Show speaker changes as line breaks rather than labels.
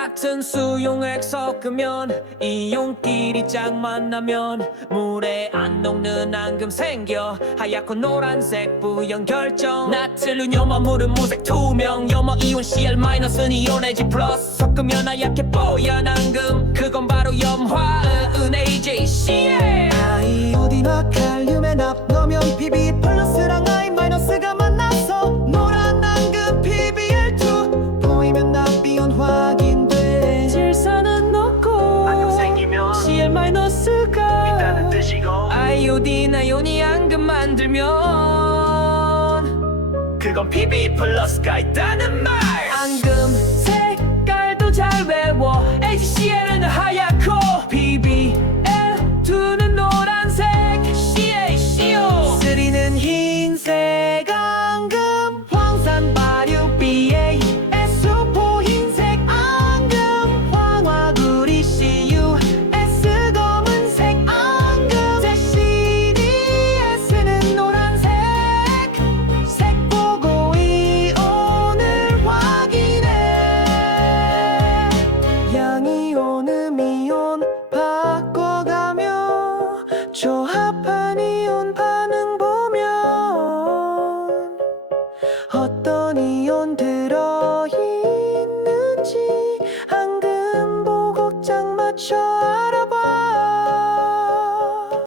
같은 수용액 섞으면 이용끼리 짝 만나면 물에 안 녹는 앙금 생겨. 하얗고 노란색 부연 결정. 나트륨 염화 물은 무색 투명. 염화 이온 Cl 마이너스는 이온에지 플러스. 섞으면 하얗게 뽀얀 앙금. 그건 바로 염화은 AJCl
아이오디나 칼 마이너스가 아이오딘
아이온이
앙금 만들면
그건 PB 플러스가
있다는 말 이온
바꿔가며 조합한 이온 반응 보면
어떤 이온 들어있는지 앙금 보고 짝 맞춰